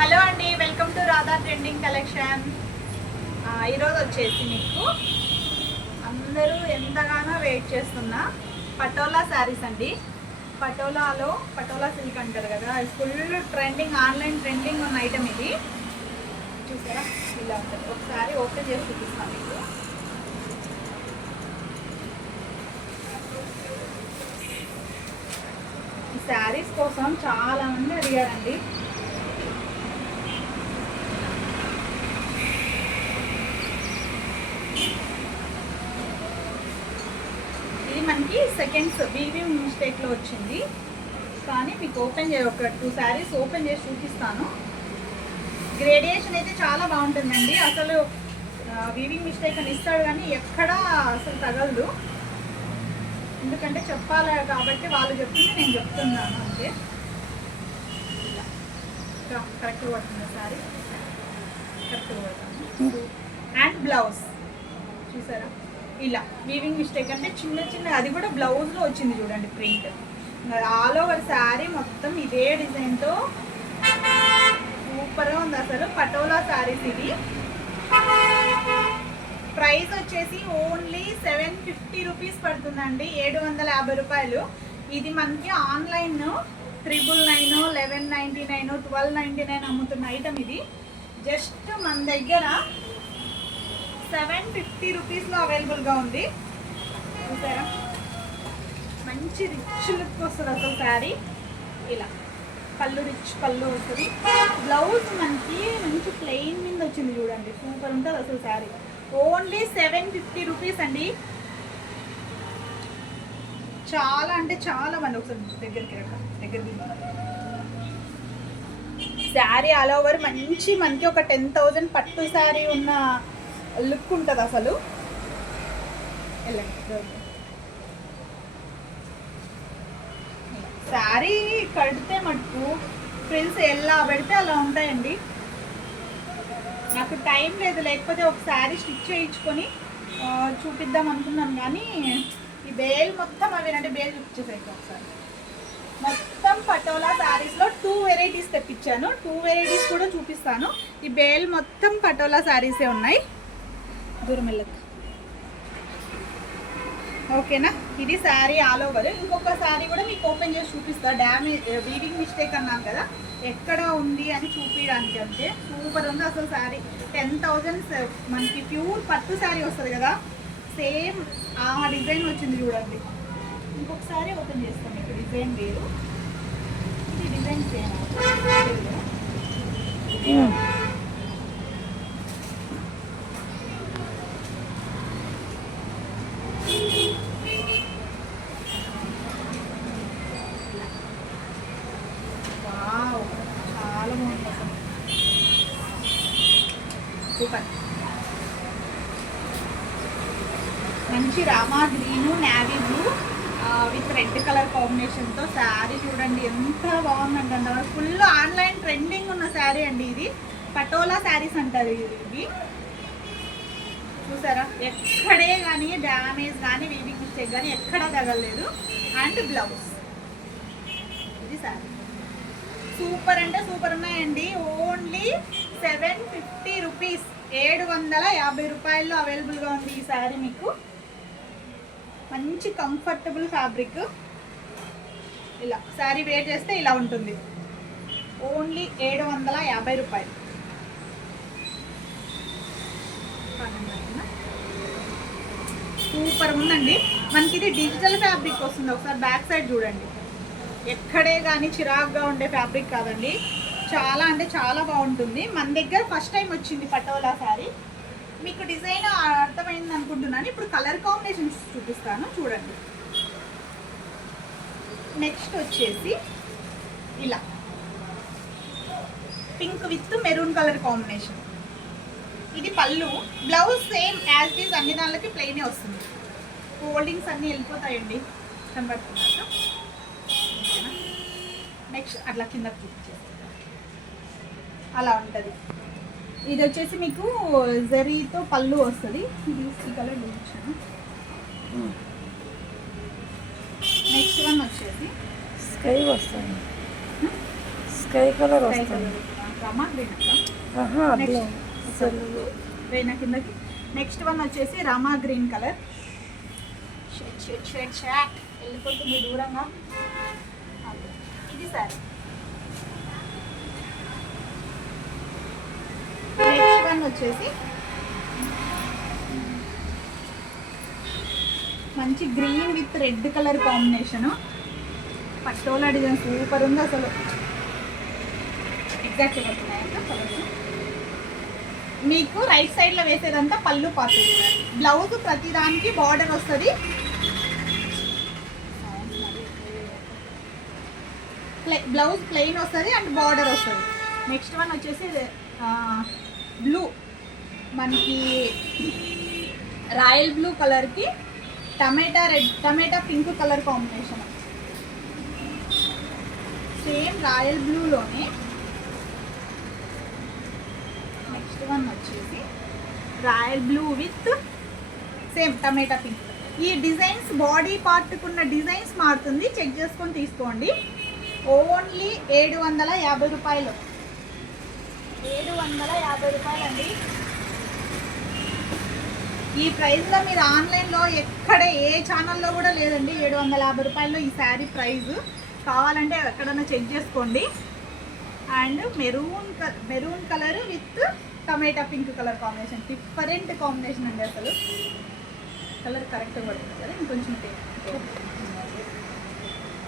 Hello అండి, welcome to Radha trending collection. ఈరోజు వచ్చేసి మీకు అందరూ ఎంతగానో వెయిట్ చేస్తున్న పటోలా శారీస్ అండి. పటోలాలో పటోలా సిల్క్ అంటారు కదా, ఫుల్ ట్రెండింగ్, ఆన్లైన్ ట్రెండింగ్ ఉన్న ఐటమ్ ఇది. చూసారా ఇలా ఉంటుంది. ఒకసారి ఓపెన్ చేసి చూపిస్తాను మీకు. ఈ శారీస్ కోసం చాలా మంది అడిగారండి. మనకి సెకండ్స్ వీవింగ్ మిస్టేక్లో వచ్చింది, కానీ మీకు ఓపెన్ ఒక 2 శారీస్ ఓపెన్ చేసి చూపిస్తాను. గ్రేడియేషన్ అయితే చాలా బాగుంటుందండి. అసలు వీవింగ్ మిస్టేక్ అని ఇస్తాడు కానీ ఎక్కడా అసలు తగలదు. ఎందుకంటే చెప్పాలి కాబట్టి వాళ్ళు చెప్తుంది, నేను చెప్తున్నాను అంతే. కరెక్ట్గా పడుతుంది శారీ, కరెక్ట్గా పడుతుంది. అండ్ బ్లౌజ్ చూసారా, ఇలా వీవింగ్ మిస్టేక్ అంటే చిన్న చిన్న, అది కూడా బ్లౌజ్లో వచ్చింది చూడండి ప్రింట్. ఆల్ ఓవర్ శారీ మొత్తం ఇదే డిజైన్తో సూపర్గా ఉంది. అసలు పటోలా శారీస్ ఇది. ప్రైస్ వచ్చేసి ఓన్లీ 750 రూపీస్ పడుతుందండి, 750 రూపాయలు. ఇది మనకి ఆన్లైన్ 999, 1199, 1299 అమ్ముతున్న ఐటమ్ ఇది. జస్ట్ మన దగ్గర 750 రూపీస్లో అవైలబుల్గా ఉంది. చూసారా, మంచి రిచ్ లుక్ వస్తుంది అసలు శారీ. ఇలా పళ్ళు, రిచ్ పళ్ళు వస్తుంది. బ్లౌజ్ మనకి మంచి ప్లెయిన్ మీద వచ్చింది చూడండి, సూపర్ ఉంటుంది అసలు శారీ. ఓన్లీ 750 రూపీస్ అండి. చాలా అంటే చాలా మంది, ఒకసారి దగ్గరికి శారీ ఆల్ ఓవర్ మంచి మనకి ఒక 10,000 పట్టు శారీ ఉన్న లుక్ ఉంటుంది అసలు. శారీ కడితే మటుకు ఫ్రిల్స్ ఎలా పెడితే అలా ఉంటాయండి. నాకు టైం లేదు, లేకపోతే ఒక శారీ స్టిచ్ చేయించుకొని చూపిద్దాం అనుకున్నాను, కానీ ఈ బేల్ మొత్తం అవేనంటే బేల్ చూపించేసాయి. ఒకసారి మొత్తం పటోలా శారీస్లో 2 వెరైటీస్ తెప్పించాను. 2 వెరైటీస్ కూడా చూపిస్తాను. ఈ బేల్ మొత్తం పటోలా శారీసే ఉన్నాయి. దూరం వెళ్ళదు, ఓకేనా. ఇది శారీ ఆల్ ఓవర్. ఇంకొక శారీ కూడా మీకు ఓపెన్ చేసి చూపిస్తా. డ్యామేజ్ వీవింగ్ మిస్టేక్ అన్నాను కదా, ఎక్కడ ఉంది అని చూపించడానికి. అంతే సూపర్ ఉంది అసలు శారీ. 10,000 మనకి ప్యూర్ పట్టు శారీ వస్తుంది కదా, సేమ్ ఆ డిజైన్ వచ్చింది చూడండి. ఇంకొకసారి ఓపెన్ చేస్తాం. మీకు డిజైన్ వేరు, ఇది డిజైన్ సేమ్. సూపర్, మంచి Rama green, navy blue with red colour కాంబినేషన్తో శారీ చూడండి ఎంత బాగుందండి. ఫుల్ ఆన్లైన్ ట్రెండింగ్ ఉన్న శారీ అండి ఇది. పటోలా శారీస్ అంటారు ఇవి. చూసారా, ఎక్కడే కానీ డ్యామేజ్ కానీ వీవింగ్ మిస్టేక్ కానీ ఎక్కడా తగలలేదు. అండ్ బ్లౌజ్, ఇది శారీ సూపర్ అంటే సూపర్ ఉన్నాయండి. ఓన్లీ 750 రూపీస్, 750 రూపాయల్లో అవైలబుల్గా ఉంది ఈ శారీ. మీకు మంచి కంఫర్టబుల్ ఫ్యాబ్రిక్. ఇలా శారీ వేర్ చేస్తే ఇలా ఉంటుంది. ఓన్లీ 750 రూపాయలు. సూపర్ ఉందండి. మనకి ఇది డిజిటల్ ఫ్యాబ్రిక్ వస్తుంది. ఒకసారి బ్యాక్ సైడ్ చూడండి, ఎక్కడే కానీ చిరాగ్గా ఉండే ఫ్యాబ్రిక్ కాదండి. చాలా అంటే చాలా బాగుంటుంది. మన దగ్గర ఫస్ట్ టైం వచ్చింది పటోలా శారీ. మీకు డిజైన్ అర్థమైంది అనుకుంటున్నాను. ఇప్పుడు కలర్ కాంబినేషన్స్ చూపిస్తాను చూడండి. నెక్స్ట్ వచ్చేసి ఇలా pink with maroon colour combination. ఇది పళ్ళు. Blouse same as it is, అన్ని దానిలోకి ప్లెయినే వస్తుంది. ఫోల్డింగ్స్ అన్నీ వెళ్ళిపోతాయండి కనబడుతున్నాక. నెక్స్ట్ అట్లా కింద చూపించేస్తాను, అలా ఉంటుంది. ఇది వచ్చేసి మీకు జరీతో పళ్ళు వస్తుంది. ఇది ఈ కలర్ చూపించాను. నెక్స్ట్ వన్ వచ్చేసి స్కై వస్తుంది, స్కై కలర్ వస్తుంది. రమా గ్రీన్ వేనా కిందకి. నెక్స్ట్ వన్ వచ్చేసి రమా గ్రీన్ కలర్. షేడ్ వెళ్ళిపోతుంది దూరంగా. ఇది సారీ. నెక్స్ట్ వన్ వచ్చేసి మంచి green with red colour combination. Patola design super ఉంది అసలు. ఎగ్జాక్ట్ పడుతున్నాయంట కలర్స్. మీకు రైట్ సైడ్లో వేసేదంతా పళ్ళు పాటు. బ్లౌజ్ ప్రతిదానికి బార్డర్ వస్తుంది. బ్లౌజ్ ప్లెయిన్ వస్తుంది అండ్ బార్డర్ వస్తుంది. నెక్స్ట్ వన్ వచ్చేసి బ్లూ, మనకి రాయల్ బ్లూ కలర్కి టమాటా pink colour combination. Same royal బ్లూలోనే నెక్స్ట్ వన్ వచ్చేసి రాయల్ బ్లూ విత్ సేమ్ టమాటా పింక్. ఈ డిజైన్స్ బాడీ పార్ట్కున్న డిజైన్స్ మారుతుంది, చెక్ చేసుకొని తీసుకోండి. ఓన్లీ 750 రూపాయలు. 750 రూపాయలు అండి. ఈ ప్రైస్లో మీరు ఆన్లైన్లో ఎక్కడ ఏ ఛానల్లో కూడా లేదండి. 750 రూపాయల్లో ఈ శారీ ప్రైస్. కావాలంటే ఎక్కడన్నా చెక్ చేసుకోండి. And maroon colour with tomato pink colour combination. Different combination అండి అసలు. కలర్ కరెక్ట్గా పడుతుంది కదా, ఇంకొంచెం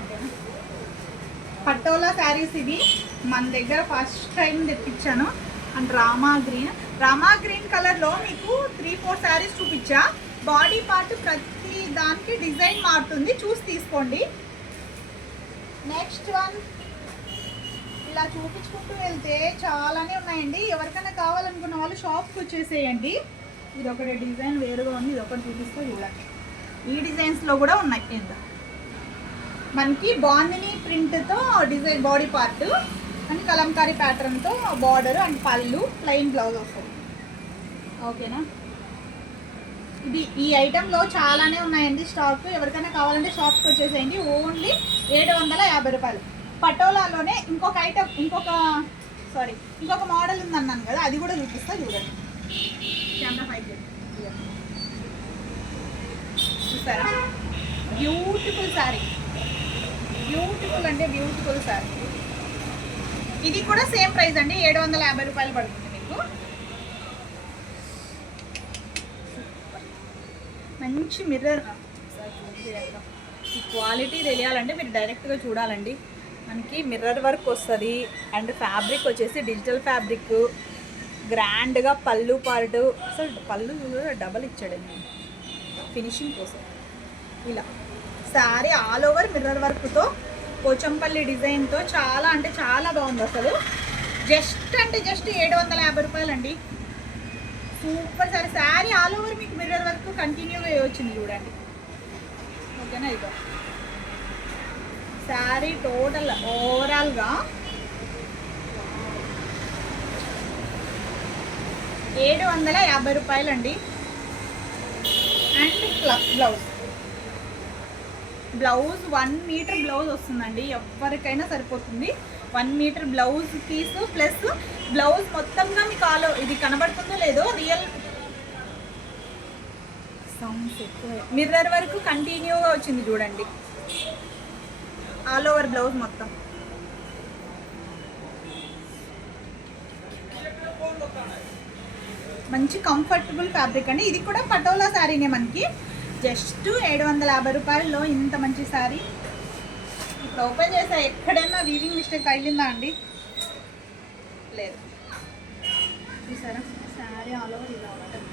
ఓకేనా. పటోలా శారీస్ ఇవి మన దగ్గర ఫస్ట్ టైం తెప్పించాను. అండ్ రామా గ్రీన్ కలర్లో మీకు 3-4 శారీస్ చూపించా. బాడీ పార్ట్ ప్రతి దానికి డిజైన్ మారుతుంది, చూసి తీసుకోండి. నెక్స్ట్ వన్ ఇలా చూపించుకుంటూ వెళ్తే చాలానే ఉన్నాయండి. ఎవరికైనా కావాలనుకున్న వాళ్ళు షాప్కి వచ్చేసేయండి. ఇది ఒకటి డిజైన్ వేరుగా ఉంది, ఇది ఒకటి చూపిస్తే చూడండి. ఈ డిజైన్స్లో కూడా ఉన్నాయి. ఎంత మనకి బాందిని ప్రింట్తో design body part and Kalamkari ప్యాటర్న్తో బార్డర్ అండ్ పళ్ళు, ప్లెయిన్ బ్లౌజ్ వస్తుంది. ఓకేనా. ఈ ఐటెంలో చాలానే ఉన్నాయండి స్టాక్. ఎవరికైనా కావాలంటే షాప్కి వచ్చేసేయండి. ఓన్లీ 750 రూపాయలు. పటోలాలోనే ఇంకొక మోడల్ ఉందన్నాను కదా, అది కూడా చూపిస్తా చూడండి. కెమెరా పైకి చూసారా, బ్యూటిఫుల్ శారీ. బ్యూటిఫుల్ అంటే బ్యూటిఫుల్ శారీ. ఇది కూడా సేమ్ ప్రైస్ అండి, 750 రూపాయలు పడుతుంది మీకు. మంచి మిర్రర్. ఈ క్వాలిటీ తెలియాలంటే మీరు డైరెక్ట్గా చూడాలండి. మనకి మిర్రర్ వర్క్ వస్తుంది అండ్ ఫ్యాబ్రిక్ వచ్చేసి డిజిటల్ ఫ్యాబ్రిక్. గ్రాండ్గా పళ్ళు పార్ట్, అసలు పళ్ళు డబల్ ఇచ్చాడండి ఫినిషింగ్ కోసం. ఇలా శారీ ఆల్ ఓవర్ మిర్రర్ వర్క్తో, పోచంపల్లి డిజైన్తో చాలా అంటే చాలా బాగుంది అసలు. జస్ట్ 750 రూపాయలు అండి. Super sari. Sari all over మీకు మిర్రర్ వర్క్ కంటిన్యూగా వచ్చింది చూడండి. ఓకేనా. ఇదో శారీ టోటల్ ఓవరాల్గా 750 రూపాయలు అండి. అండ్ బ్లౌజ్ 1 మీటర్ బ్లౌజ్ వస్తుందండి. ఎవరికైనా సరిపోతుంది. 1 metre blouse piece plus blouse మొత్తంగా మీకు ఇది కనబడుతుందో లేదో, రియల్ సౌండ్స్ ఎక్కువ. మిర్రర్ వరకు కంటిన్యూగా వచ్చింది చూడండి, ఆల్ ఓవర్ బ్లౌజ్ మొత్తం. మంచి కంఫర్టబుల్ ఫ్యాబ్రిక్ అండి. ఇది కూడా పటోలా శారీనే మనకి. జస్ట్ 750 రూపాయల్లో ఇంత మంచి శారీ. ఇప్పుడు ఓపెన్ చేసా, ఎక్కడైనా వీవింగ్ మిస్టేక్ తగిలిందా అండి? లేదు. చూసారా శారీ ఆల్ ఓవర్ ఇలా ఉంటుంది.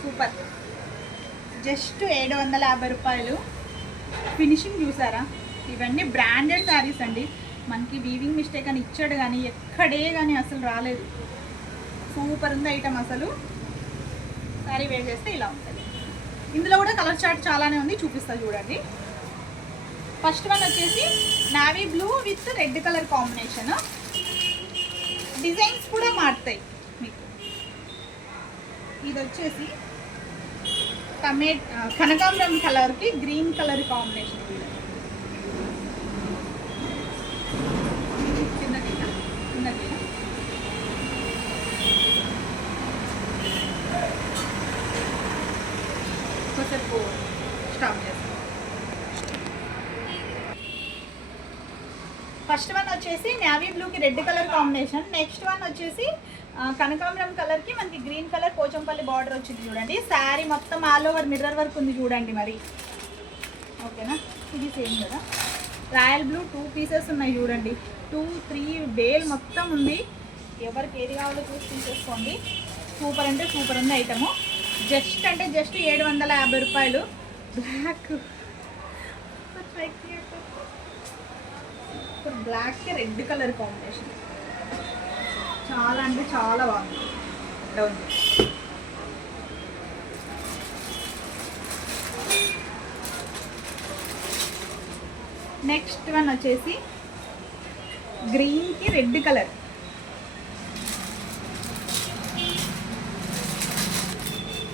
సూపర్. జస్ట్ 750 రూపాయలు. ఫినిషింగ్ చూసారా, ఇవన్నీ బ్రాండెడ్ శారీస్ అండి. మనకి వీవింగ్ మిస్టేక్ అని ఇచ్చాడు కానీ ఎక్కడే కానీ అసలు రాలేదు. సూపర్ ఉంది ఐటమ్ అసలు. శారీ వేర్ చేస్తే ఇలా ఉంటుంది. ఇందులో కూడా కలర్ చార్ట్ చాలానే ఉంది, చూపిస్తా చూడండి. ఫస్ట్ వన్ వచ్చేసి navy blue with red colour combination. Designs కూడా మారుతాయి మీకు. ఇది వచ్చేసి కనకాంబరం కలర్కి గ్రీన్ కలర్ కాంబినేషన్. స్టాప్ చేస్తాం. ఫస్ట్ వన్ వచ్చేసి నేవీ బ్లూకి red colour combination. Next one వచ్చేసి కనకాంబరం కలర్కి మనకి గ్రీన్ కలర్ పోచంపల్లి బార్డర్ వచ్చింది చూడండి. శారీ మొత్తం ఆల్ ఓవర్ మిర్రర్ వర్క్ ఉంది చూడండి మరి. ఓకేనా, ఇది సేమ్ కదా. రాయల్ బ్లూ 2 పీసెస్ ఉన్నాయి చూడండి. 2, 3 బేల్ మొత్తం ఉంది. ఎవరికి ఏది కావాలో చూసి తీసేసుకోండి. సూపర్ అంటే సూపర్ ఉంది ఐటము. జస్ట్ అంటే జస్ట్ 750 రూపాయలు. బ్లాక్ బ్లాక్కి రెడ్ కలర్ కాంబినేషన్ చాలా అంటే చాలా బాగుంది. డౌన్ నెక్స్ట్ వన్ వచ్చేసి గ్రీన్కి రెడ్ కలర్.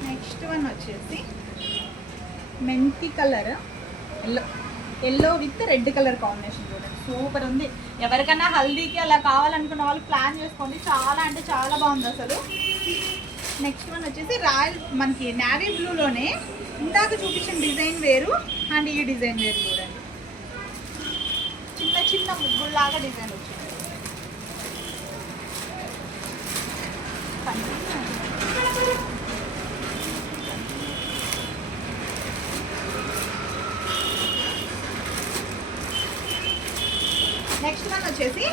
నెక్స్ట్ వన్ వచ్చేసి మెంతి colour, yellow with red colour combination చూడండి. సూపర్ ఉంది. ఎవరికైనా హల్దీకి అలా కావాలనుకున్న వాళ్ళు ప్లాన్ చేసుకోండి. చాలా అంటే చాలా బాగుంది అసలు. నెక్స్ట్ వన్ వచ్చేసి రాయల్ మనకి నేవీ బ్లూలోనే ఇందాక చూపించిన డిజైన్ వేరు అండ్ ఈ డిజైన్ వేరు చూడండి. చిన్న చిన్న ముగ్గుల్లాగా డిజైన్ వచ్చింది. నెక్స్ట్ వన్ వచ్చేసి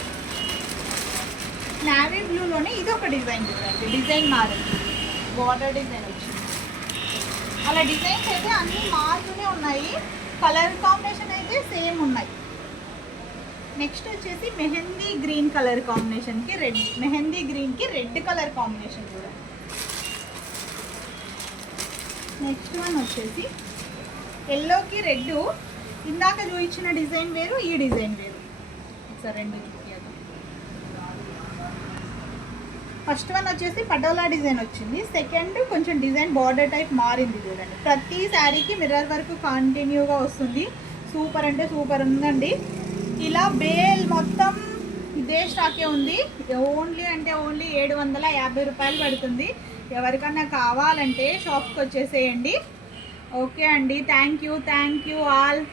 నేవీ బ్లూలోనే ఇది ఒక డిజైన్ చూడండి. డిజైన్ మారింది, బార్డర్ డిజైన్ వచ్చింది. అలా డిజైన్స్ అయితే అన్నీ మారుతూనే ఉన్నాయి. కలర్ కాంబినేషన్ అయితే సేమ్ ఉన్నాయి. నెక్స్ట్ వచ్చేసి మెహందీ గ్రీన్ కలర్ కాంబినేషన్కి మెహందీ గ్రీన్కి రెడ్ కలర్ కాంబినేషన్ చూడండి. నెక్స్ట్ వన్ వచ్చేసి ఎల్లోకి రెడ్. ఇందాక చూపించిన డిజైన్ వేరు, ఈ డిజైన్ వేరు. ఒకసారి రెండు చూపించాను. ఫస్ట్ వన్ వచ్చేసి పటోలా డిజైన్ వచ్చింది. సెకండ్ కొంచెం డిజైన్ బార్డర్ టైప్ మారింది చూడండి. ప్రతి శారీకి మిర్రర్ వర్క్ కంటిన్యూగా వస్తుంది. సూపర్ అంటే సూపర్ ఉందండి. ఇలా బేల్ మొత్తం ఇదే స్టాకే ఉంది. ఓన్లీ అంటే ఓన్లీ 750 రూపాయలు పడుతుంది. ఎవరికన్నా కావాలంటే షాప్కి వచ్చేసేయండి. ఓకే అండి, థ్యాంక్ యూ ఆల్.